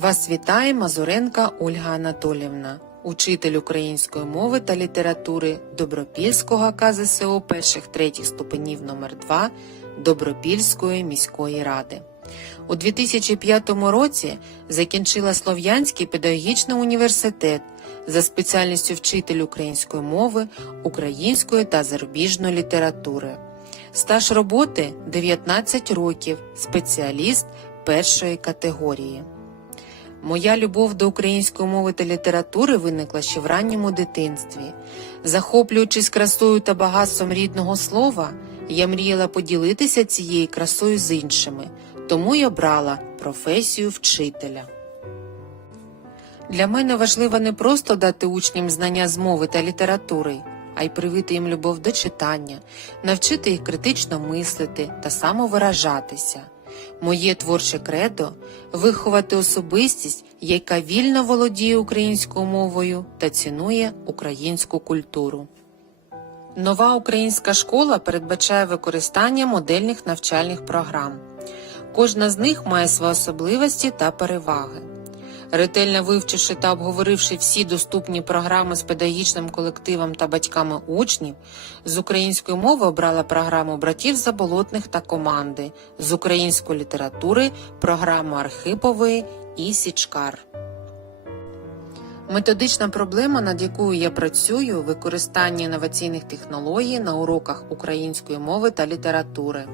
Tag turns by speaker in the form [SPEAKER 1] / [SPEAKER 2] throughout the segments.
[SPEAKER 1] Вас вітає Мазуренка Ольга Анатолівна, учитель української мови та літератури Добропільського КЗСО перших третіх ступенів номер 2 Добропільської міської ради. У 2005 році закінчила Слов'янський педагогічний університет за спеціальністю вчитель української мови, української та зарубіжної літератури. Стаж роботи 19 років, спеціаліст першої категорії. Моя любов до української мови та літератури виникла ще в ранньому дитинстві. Захоплюючись красою та багатством рідного слова, я мріяла поділитися цією красою з іншими, тому й обрала професію вчителя. Для мене важливо не просто дати учням знання з мови та літератури, а й привити їм любов до читання, навчити їх критично мислити та самовиражатися. Моє творче кредо виховати особистість, яка вільно володіє українською мовою та цінує українську культуру. Нова українська школа передбачає використання модельних навчальних програм. Кожна з них має свої особливості та переваги. Ретельно вивчивши та обговоривши всі доступні програми з педагогічним колективом та батьками учнів, з української мови обрала програму братів Заболотних та команди, з української літератури програму Архипової і Січкар. Методична проблема, над якою я працюю, використання інноваційних технологій на уроках української мови та літератури.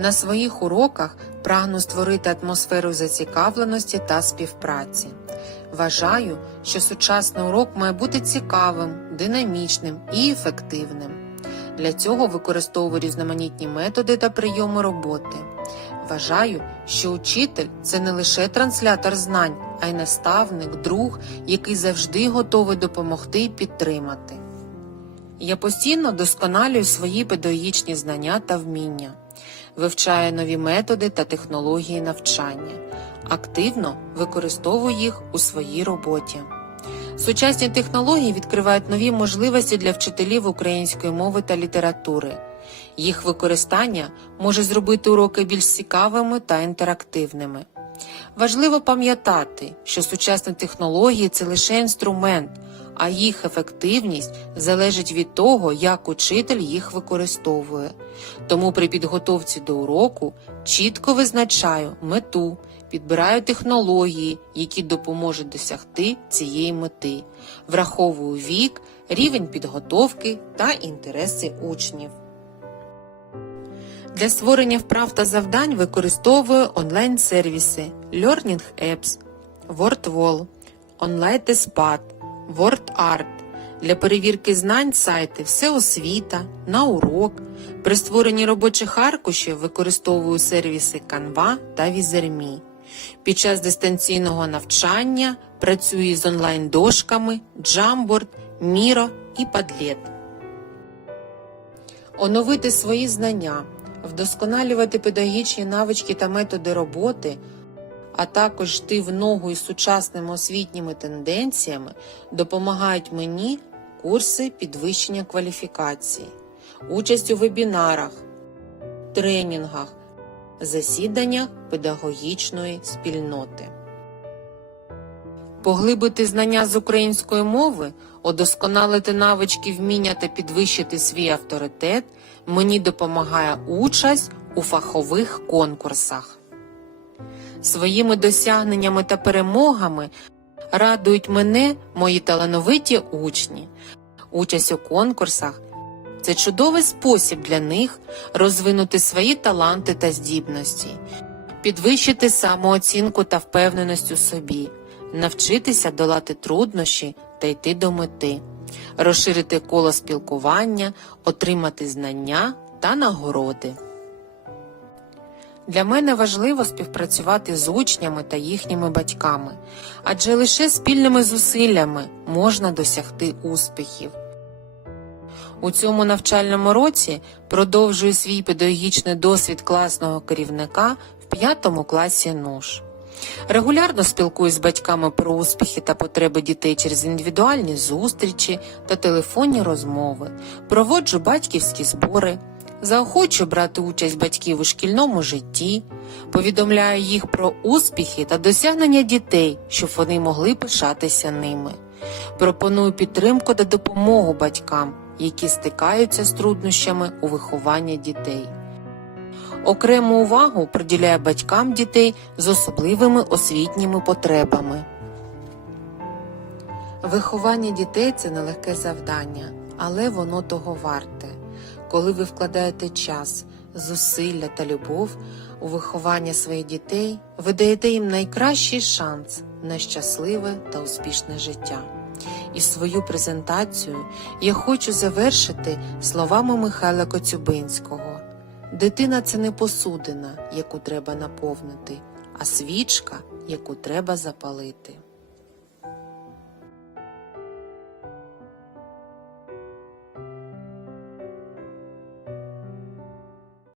[SPEAKER 1] На своїх уроках прагну створити атмосферу зацікавленості та співпраці. Вважаю, що сучасний урок має бути цікавим, динамічним і ефективним. Для цього використовую різноманітні методи та прийоми роботи. Вважаю, що учитель це не лише транслятор знань, а й наставник, друг, який завжди готовий допомогти і підтримати. Я постійно досконалюю свої педагогічні знання та вміння, вивчаю нові методи та технології навчання, активно використовую їх у своїй роботі. Сучасні технології відкривають нові можливості для вчителів української мови та літератури. Їх використання може зробити уроки більш цікавими та інтерактивними. Важливо пам'ятати, що сучасні технології це лише інструмент, а їх ефективність залежить від того, як учитель їх використовує. Тому при підготовці до уроку чітко визначаю мету, підбираю технології, які допоможуть досягти цієї мети, враховую вік, рівень підготовки та інтереси учнів. Для створення вправ та завдань використовую онлайн-сервіси Learning Apps, WordWall, OnlineTestPad, WordArt. Для перевірки знань сайти Всеосвіта, на урок. При створенні робочих аркушів використовую сервіси Canva та Wizerme. Під час дистанційного навчання працюю з онлайн-дошками Jamboard, Miro і Padlet. Оновити свої знання, вдосконалювати педагогічні навички та методи роботи, а також йти в ногу із сучасними освітніми тенденціями допомагають мені курси підвищення кваліфікації, участь у вебінарах, тренінгах, засіданнях педагогічної спільноти. Поглибити знання з української мови, удосконалити навички вміння та підвищити свій авторитет мені допомагає участь у фахових конкурсах. Своїми досягненнями та перемогами радують мене мої талановиті учні. Участь у конкурсах це чудовий спосіб для них розвинути свої таланти та здібності, підвищити самооцінку та впевненість у собі, навчитися долати труднощі та йти до мети, розширити коло спілкування, отримати знання та нагороди. Для мене важливо співпрацювати з учнями та їхніми батьками, адже лише спільними зусиллями можна досягти успіхів. У цьому навчальному році продовжую свій педагогічний досвід класного керівника в п'ятому класі НУШ. Регулярно спілкуюсь з батьками про успіхи та потреби дітей через індивідуальні зустрічі та телефонні розмови, проводжу батьківські збори, заохочую брати участь батьків у шкільному житті, повідомляю їх про успіхи та досягнення дітей, щоб вони могли пишатися ними. Пропоную підтримку та допомогу батькам, які стикаються з труднощами у вихованні дітей. Окрему увагу приділяє батькам дітей з особливими освітніми потребами. Виховання дітей це нелегке завдання, але воно того варте. Коли ви вкладаєте час, зусилля та любов у виховання своїх дітей, ви даєте їм найкращий шанс на щасливе та успішне життя. І свою презентацію я хочу завершити словами Михайла Коцюбинського. Дитина це не посудина, яку треба наповнити, а свічка, яку треба запалити.